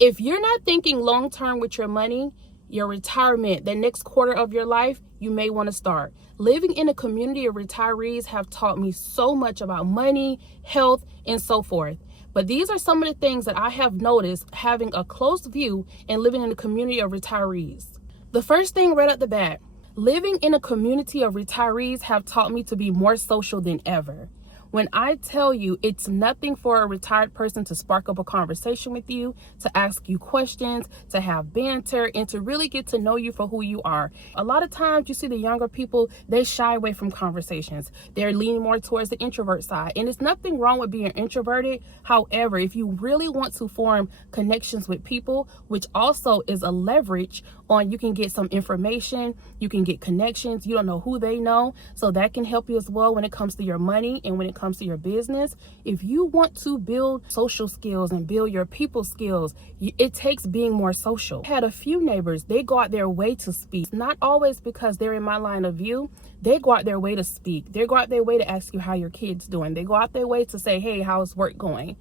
If you're not thinking long term with your money, your retirement, the next quarter of your life, you may want to start. Living in a community of retirees have taught me so much about money, health, and so forth. But these are some of the things that I have noticed having a close view and living in a community of retirees. The first thing right at the bat, living in a community of retirees have taught me to be more social than ever. When I tell you it's nothing for a retired person to spark up a conversation with you, to ask you questions, to have banter, and to really get to know you for who you are. A lot of times you see the younger people, they shy away from conversations. They're leaning more towards the introvert side. And there's nothing wrong with being introverted. However, if you really want to form connections with people, which also is a leverage on, you can get some information, you can get connections, you don't know who they know, so that can help you as well when it comes to your money and when it comes to your business. If you want to build social skills and build your people skills, it takes being more social. I had a few neighbors, they go out their way to speak, not always because they're in my line of view. They go out their way to speak. They go out their way to ask you how your kid's doing. They go out their way to say, hey, how's work going?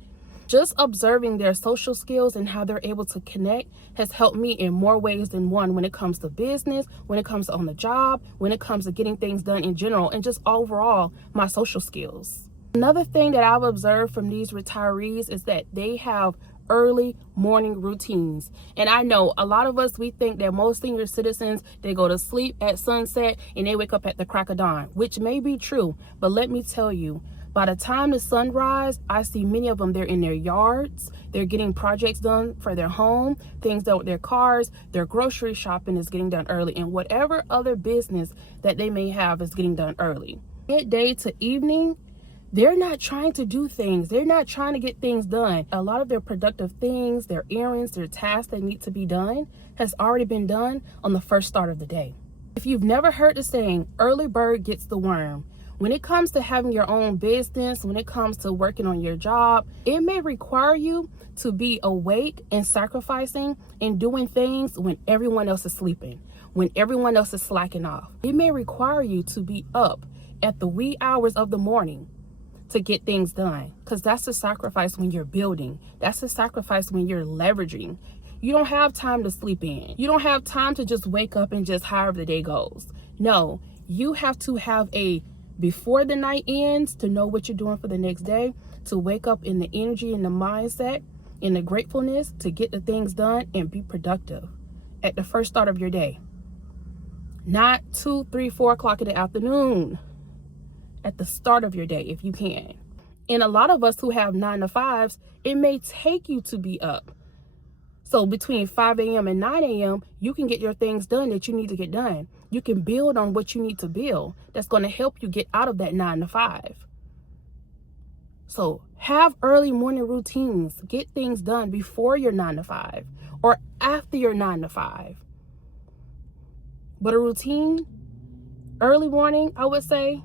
Just observing their social skills and how they're able to connect has helped me in more ways than one when it comes to business, when it comes to on the job, when it comes to getting things done in general, and just overall my social skills. Another thing that I've observed from these retirees is that they have early morning routines. And I know a lot of us, we think that most senior citizens, they go to sleep at sunset and they wake up at the crack of dawn, which may be true. But let me tell you, by the time the sun rises, I see many of them, they're in their yards, they're getting projects done for their home, things done with their cars, their grocery shopping is getting done early, and whatever other business that they may have is getting done early. Midday to evening, they're not trying to do things. They're not trying to get things done. A lot of their productive things, their errands, their tasks that need to be done has already been done on the first start of the day. If you've never heard the saying, early bird gets the worm, when it comes to having your own business, when it comes to working on your job, it may require you to be awake and sacrificing and doing things when everyone else is sleeping, when everyone else is slacking off. It may require you to be up at the wee hours of the morning to get things done, because that's a sacrifice when you're building. That's a sacrifice when you're leveraging. You don't have time to sleep in. You don't have time to just wake up and just however the day goes. No, you have to have a before the night ends to know what you're doing for the next day, to wake up in the energy and the mindset and the gratefulness to get the things done and be productive at the first start of your day. Not 2, 3, 4 o'clock in the afternoon. At the start of your day, if you can. And a lot of us who have 9 to 5s, it may take you to be up. So between 5 a.m. and 9 a.m., you can get your things done that you need to get done. You can build on what you need to build. That's going to help you get out of that 9 to 5. So have early morning routines. Get things done before your 9 to 5 or after your 9 to 5. But a routine, early morning, I would say,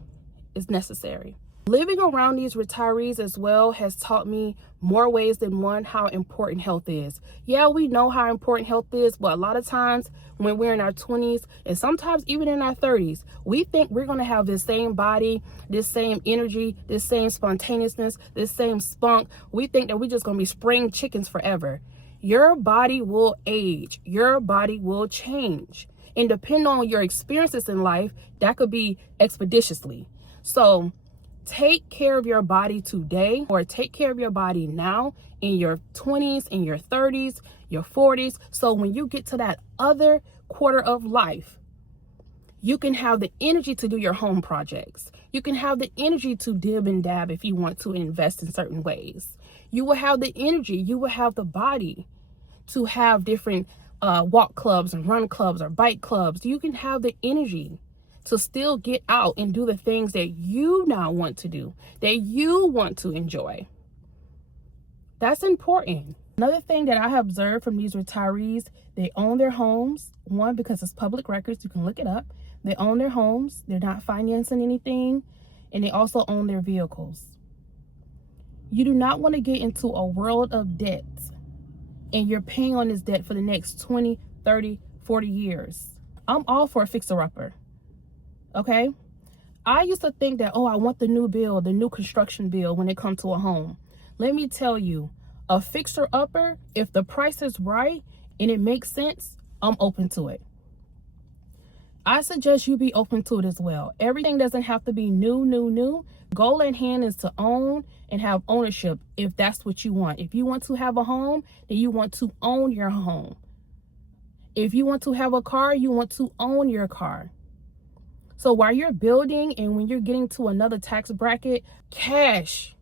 is necessary. Living around these retirees as well has taught me more ways than one how important health is. Yeah, we know how important health is, but a lot of times when we're in our 20s and sometimes even in our 30s, we think we're going to have this same body, this same energy, this same spontaneousness, this same spunk. We think that we're just going to be spring chickens forever. Your body will age. Your body will change. And depending on your experiences in life, that could be expeditiously. So take care of your body today, or take care of your body now in your 20s, in your 30s, your 40s. So when you get to that other quarter of life, you can have the energy to do your home projects. You can have the energy to dib and dab if you want to invest in certain ways. You will have the energy, you will have the body to have different walk clubs and run clubs or bike clubs. You can have the energy to still get out and do the things that you now want to do, that you want to enjoy. That's important. Another thing that I have observed from these retirees, they own their homes. One, because it's public records, you can look it up. They own their homes. They're not financing anything. And they also own their vehicles. You do not want to get into a world of debt and you're paying on this debt for the next 20, 30, 40 years. I'm all for a fixer-upper. Okay, I used to think that, oh, I want the new bill, the new construction bill when it comes to a home. Let me tell you, A fixer-upper, if the price is right and it makes sense, I'm open to it. I suggest you be open to it as well. Everything doesn't have to be new. Goal at hand is to own and have ownership if that's what you want. If you want to have a home, then you want to own your home. If you want to have a car, you want to own your car. So while you're building and when you're getting to another tax bracket, cash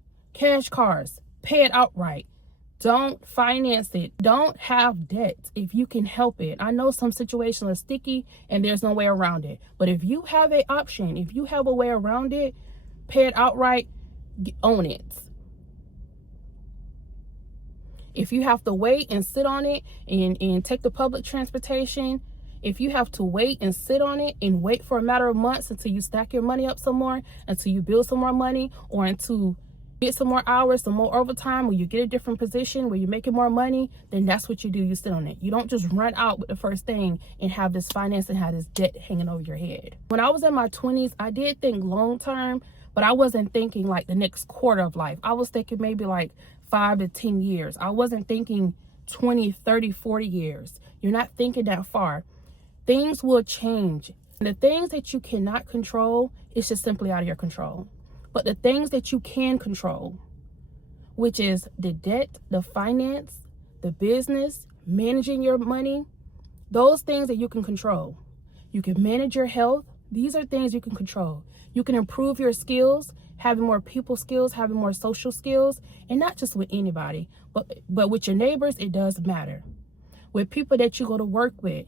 cars, pay it outright. Don't finance it. Don't have debt if you can help it. I know some situations are sticky and there's no way around it. But if you have an option, if you have a way around it, pay it outright, own it. If you have to wait and sit on it and take the public transportation, if you have to wait and sit on it and wait for a matter of months until you stack your money up some more, until you build some more money, or until get some more hours, some more overtime, or you get a different position where you're making more money, then that's what you do. You sit on it. You don't just run out with the first thing and have this finance and have this debt hanging over your head. When I was in my 20s, I did think long term, but I wasn't thinking like the next quarter of life. I was thinking maybe like 5 to 10 years. I wasn't thinking 20, 30, 40 years. You're not thinking that far. Things will change. And the things that you cannot control, it's just simply out of your control. But the things that you can control, which is the debt, the finance, the business, managing your money, those things that you can control. You can manage your health. These are things you can control. You can improve your skills, having more people skills, having more social skills, and not just with anybody, but with your neighbors, it does matter. With people that you go to work with,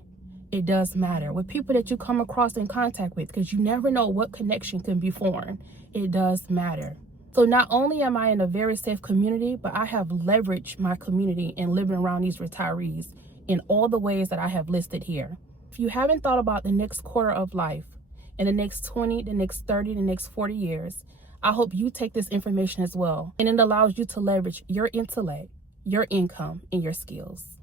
it does matter. With people that you come across in contact with, because you never know what connection can be formed, it does matter. So not only am I in a very safe community, but I have leveraged my community in living around these retirees in all the ways that I have listed here. If you haven't thought about the next quarter of life, in the next 20, the next 30, the next 40 years, I hope you take this information as well. And it allows you to leverage your intellect, your income, and your skills.